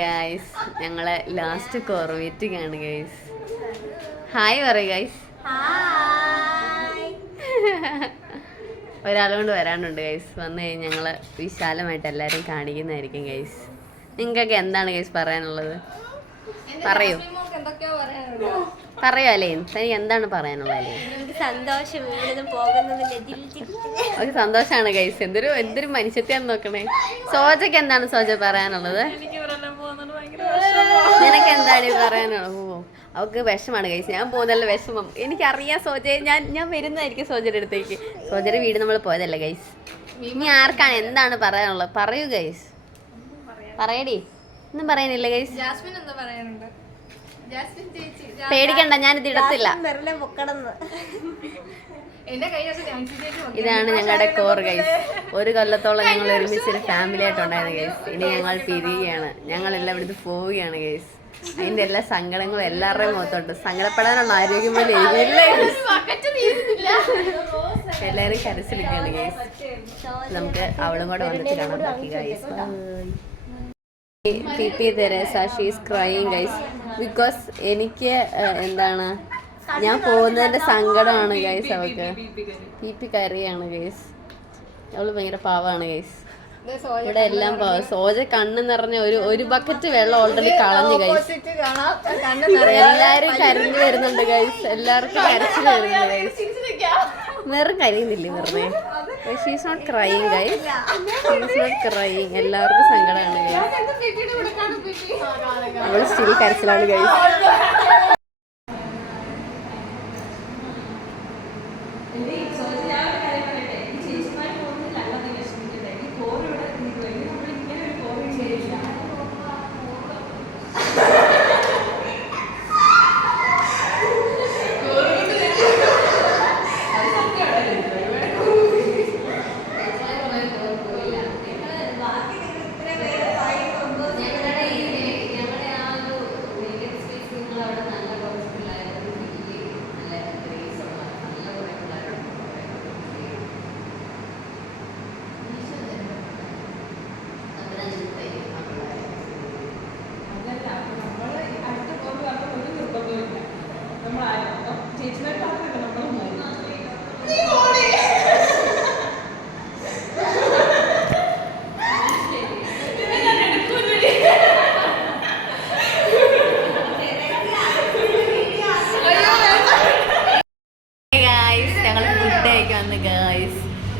Guys ഞങ്ങളെ last core meeting ആണ് guys. Hi പറയ് ഗൈസ്. ഒരാളുകൊണ്ട് വരാനുണ്ട് ഗൈസ്. വന്നു കഴിഞ്ഞ് ഞങ്ങള് വിശാലമായിട്ട് എല്ലാവരും കാണിക്കുന്നതായിരിക്കും ഗൈസ്. നിങ്ങൾക്കൊക്കെ എന്താണ് ഗൈസ് പറയാനുള്ളത്? പറയൂ പറയൂ അല്ലേ, തനിക്ക് എന്താണ് പറയാനുള്ളത് അല്ലേ? ഒരു സന്തോഷമാണ് ഗൈസ്. എന്തൊരു മനുഷ്യത്തെയാന്ന് നോക്കണേ. സോജയ്ക്ക് എന്താണ് സോജ പറയാനുള്ളത്? നിനക്ക് എന്താണ് പറയാനുള്ളത്? അവൾക്ക് വിഷമാണ് ഗൈസ്. ഞാൻ പോകുന്നല്ല വിഷമം. എനിക്കറിയാം സോജയെ. ഞാൻ വരുന്നതായിരിക്കും സോജയുടെ അടുത്തേക്ക്. സോജയുടെ വീട് നമ്മൾ പോയതല്ല ഗൈസ്. ഇനി ആർക്കാണ് എന്താണ് പറയാനുള്ളത്? പറയൂ ഗൈസ്, പറയടി. ഒന്നും പറയാനില്ല ഗൈസ്. പേടിക്കണ്ട, ഞാനിത് ഇടത്തില്ല. ഇതാണ് ഞങ്ങളുടെ കോർ ഗൈസ്. ഒരു കൊല്ലത്തോളം ഞങ്ങൾ ഒരുമിച്ചൊരു ഫാമിലി ആയിട്ടുണ്ടായിരുന്നു ഗൈസ്. ഇനി ഞങ്ങൾ പിരിയുകയാണ്. ഞങ്ങളെല്ലാം ഇവിടുന്ന് പോവുകയാണ് ഗൈസ്. അതിന്റെ എല്ലാ സങ്കടങ്ങളും എല്ലാവരുടെയും മുഖത്തോട്ട്. സങ്കടപ്പെടാനുള്ള ആരോഗ്യം പോലെ ഇരിക്കില്ല. എല്ലാവരും കരച്ചിരിക്കുകയാണ് ഗൈസ്. നമുക്ക് അവളും കൂടെ വന്നിട്ട് കാണാൻ ബാക്കി ഗൈസ്. പി Theresa she's crying guys because എനിക്ക് എന്താണ്, ഞാൻ പോകുന്നതിന്റെ സങ്കടമാണ് ഗൈസ്. അവൾക്ക് പി കരയാണ് ഗൈസ്. അവള് ഭയങ്കര പാവാണ് ഗൈസ്. ഇവിടെ എല്ലാം സോജ കണ്ണ് നിറഞ്ഞ ഒരു ബക്കറ്റ് വെള്ളം ഓൾറെഡി കളഞ്ഞു ഗൈസ്. എല്ലാരും കരഞ്ഞു വരുന്നുണ്ട് ഗൈസ്. എല്ലാവർക്കും കരച്ചിൽ വരുന്നുണ്ട് ഗൈസ്. വേറെ കരയുന്നില്ലേ വെറുതെ. She's not crying guys. She's not crying. എല്ലാവർക്കും സങ്കടമാണ് ഗൈസ്. അവൾ സ്റ്റിൽ കരച്ചിലാണ് ഗൈസ്.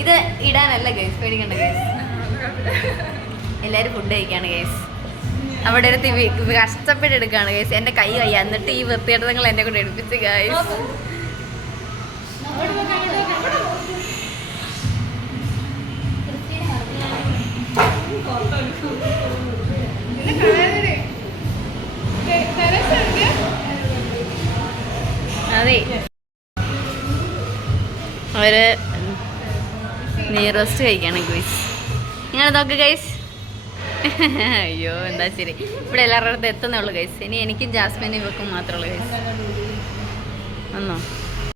ഇത് ഇടാനല്ല ഗൈസ്, പേടിക്കണ്ട ഗൈസ്. എല്ലാരും ഫുഡ് കഴിക്കാണ് ഗൈസ്. അവിടെ ഒരു കഷ്ടപ്പെട്ട് എടുക്കാണ് ഗൈസ്. എന്റെ കൈ വയ്യ, എന്നിട്ട് ഈ വൃത്തിയായിട്ടങ്ങൾ എന്നെ കൊണ്ട് എടുപ്പിച്ച് ഗൈസ്. അതെ, അവര് നെയ് റോസ്റ്റ് കഴിക്കാണ് ഗൈസ്. നിങ്ങൾ നോക്ക് ഗൈസ്. അയ്യോ എന്താ ശരി. ഇവിടെ എല്ലാവരുടെ അടുത്ത് എത്തുന്നേ ഉള്ളൂ ഗൈസ്. ഇനി എനിക്കും ജാസ്മിനും ഇവക്കും മാത്രമേ ഉള്ളൂ ഗൈസ്. വന്നോ?